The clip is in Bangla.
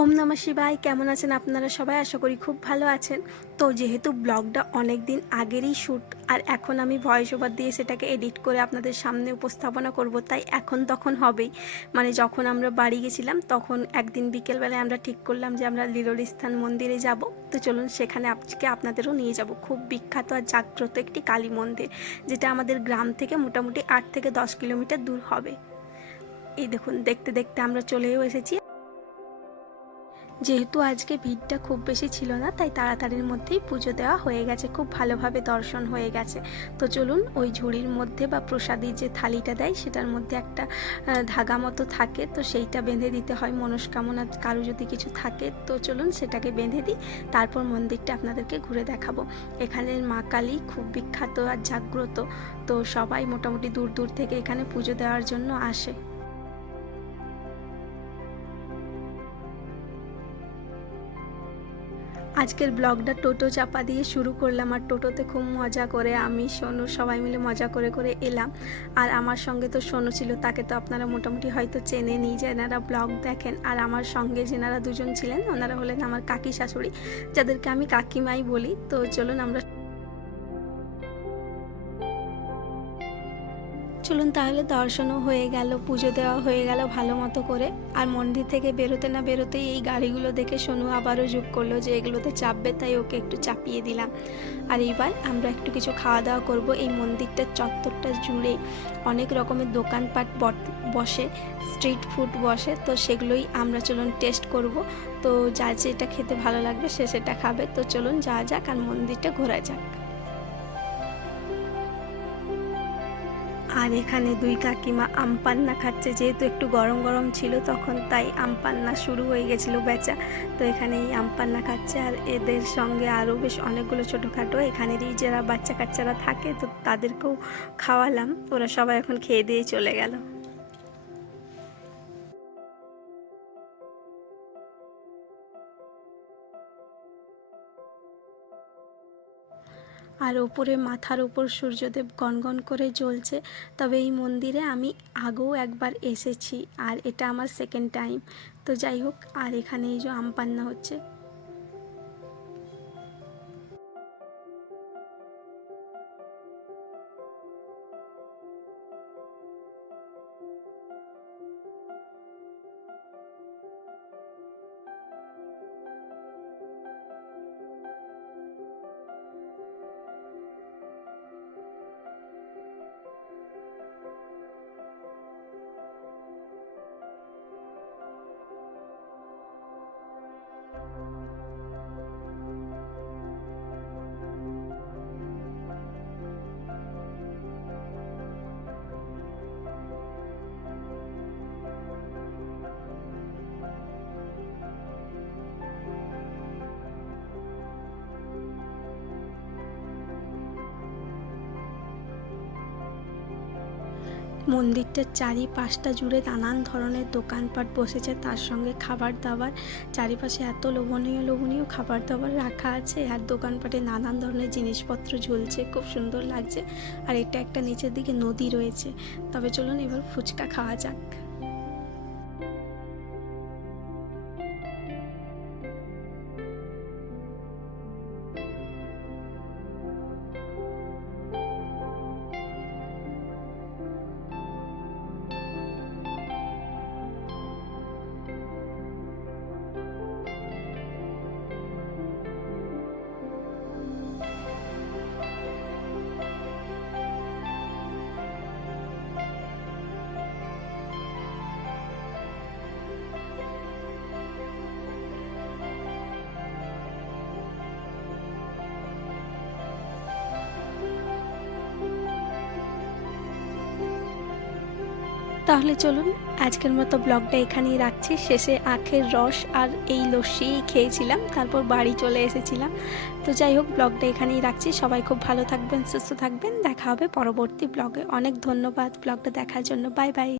ওম নমঃ শিবায়। কেমন আছেন আপনারা সবাই? আশা করি খুব ভালো আছেন। তো যেহেতু ব্লগটা অনেক দিন আগেরই শ্যুট আর এখন আমি ভয়েস ওভার দিয়ে সেটাকে এডিট করে আপনাদের সামনে উপস্থাপনা করব, তাই এখন তখন হবেই। মানে যখন আমরা বাড়ি গেছিলাম তখন একদিন বিকেলবেলায় আমরা ঠিক করলাম যে আমরা লিলোলিস্থান মন্দিরে যাব। তো চলুন সেখানে আজকে আপনাদেরও নিয়ে যাব। খুব বিখ্যাত আর জাগ্রত একটি কালী মন্দির, যেটা আমাদের গ্রাম থেকে মোটামুটি 8 থেকে 10 কিলোমিটার দূর হবে। এই দেখুন, দেখতে দেখতে আমরা চলেও এসেছি। যেহেতু আজকে ভিড়টা খুব বেশি ছিল না, তাই তাড়াতাড়ির মধ্যেই পুজো দেওয়া হয়ে গেছে, খুব ভালোভাবে দর্শন হয়ে গেছে। তো চলুন, ওই ঝুড়ির মধ্যে বা প্রসাদী যে থালিটা দেয় সেটার মধ্যে একটা ধাগা মতো থাকে, তো সেইটা বেঁধে দিতে হয় মনস্কামনা কারো যদি কিছু থাকে। তো চলুন সেটাকে বেঁধে দিই, তারপর মন্দিরটা আপনাদেরকে ঘুরে দেখাবো। এখানের মা কালী খুব বিখ্যাত আর জাগ্রত, তো সবাই মোটামুটি দূর দূর থেকে এখানে পুজো দেওয়ার জন্য আসে। আজকের ব্লগটা টোটো চাপা দিয়ে শুরু করলাম, আর টোটোতে খুব মজা করে আমি সোনু সবাই মিলে মজা করে করে এলাম। আর আমার সঙ্গে তো সোনু ছিল, তাকে তো আপনারা মোটামুটি হয়তো চেনেনই, যেনারা ব্লগ দেখেন। আর আমার সঙ্গে যেনারা দুজন ছিলেন ওনারা হলেন আমার কাকি শাশুড়ি, যাদেরকে আমি কাকিমাই বলি। তো চলুন তাহলে দর্শনও হয়ে গেল, পুজো দেওয়া হয়ে গেল ভালো মতো করে। আর মন্দির থেকে বেরোতে না বেরোতেই এই গাড়িগুলো দেখে সোনু আবারও যোগ করলো যে এগুলোতে চাপবে, তাই ওকে একটু চাপিয়ে দিলাম। আর এইবার আমরা একটু কিছু খাওয়া দাওয়া করব। এই মন্দিরটার চত্বরটা জুড়ে অনেক রকমের দোকানপাট বসে, স্ট্রিট ফুড বসে, তো সেগুলোই আমরা চলুন টেস্ট করব। তো যার যেটা খেতে ভালো লাগবে সে সেটা খাবে। তো চলুন যাওয়া যাক আর মন্দিরটা ঘোরা যাক। আর এখানে দুই কাকিমা আমপান্না খাচ্ছে, যেহেতু একটু গরম গরম ছিল তখন, তাই আমপান্না শুরু হয়ে গেছিলো বেচা। তো এখানে এই আমপান্না খাচ্ছে, আর এদের সঙ্গে আরও বেশ অনেকগুলো ছোটোখাটো এখানেরই যারা বাচ্চা কাচ্চারা থাকে, তো তাদেরকেও খাওয়ালাম। ওরা সবাই এখন খেয়ে দিয়ে চলে গেল। আর ওপরে মাথার ওপর সূর্যদেব গনগন করে জ্বলছে। তবে এই মন্দিরে আমি আগেও একবার এসেছি, আর এটা আমার সেকেন্ড টাইম। তো যাই হোক, আর এখানে এই যে আমপান্না হচ্ছে। মন্দিরটার চারিপাশটা জুড়ে নানান ধরনের দোকানপাট বসেছে, তার সঙ্গে খাবার দাবার। চারিপাশে এত লোভনীয় লোভনীয় খাবার দাবার রাখা আছে, আর দোকানপাটে নানান ধরনের জিনিসপত্র ঝুলছে, খুব সুন্দর লাগছে। আর এটা একটা নিচের দিকে নদী রয়েছে। তবে চলুন এবার ফুচকা খাওয়া যাক। তাহলে চলুন আজকের মতো ব্লগটা এখানেই রাখছি। শেষে আখের রস আর এই লস্যিই খেয়েছিলাম, তারপর বাড়ি চলে এসেছিলাম। তো যাই হোক, ব্লগটা এখানেই রাখছি। সবাই খুব ভালো থাকবেন, সুস্থ থাকবেন। দেখা হবে পরবর্তী ব্লগে। অনেক ধন্যবাদ ব্লগটা দেখার জন্য। Bye bye.